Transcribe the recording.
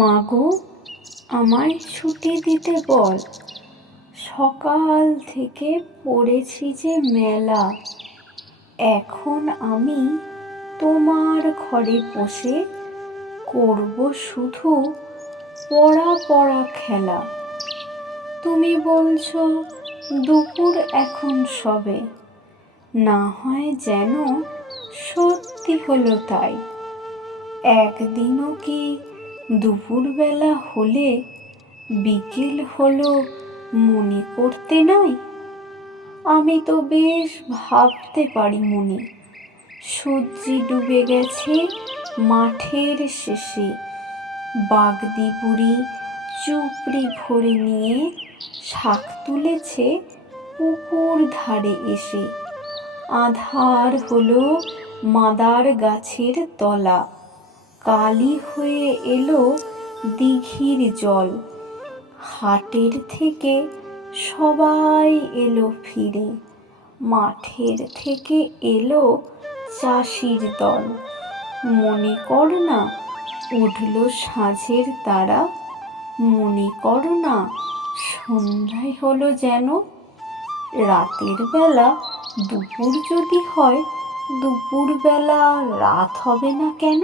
মা গো আমায় ছুটি দিতে বল সকাল থেকে পড়েছি যে মেলা এখন আমি তোমার ঘরে বসে করব শুধু পড়া পড়া খেলা তুমি বলছো দুপুর এখন সবে না হয় যেন সত্যি হলো তাই একদিনও কি দুপুরবেলা হলে বিকেল হলো মনে করতে নাই আমি তো বেশ ভাবতে পারি মনে সূর্যি ডুবে গেছে মাঠের শেষে বাগদি বুড়ি চুপড়ি ভরে নিয়ে শাক তুলেছে পুকুর ধারে এসে আধার হলো মাদার গাছের তলা কালি হয়ে এলো দিঘির জল হাটের থেকে সবাই এলো ফিরে মাঠের থেকে এলো চাষির দল মনে কর না উঠল সাঁঝের তারা মনে কর না সন্ধ্যায় হলো যেন রাতের বেলা দুপুর যদি হয় দুপুরবেলা রাত হবে না কেন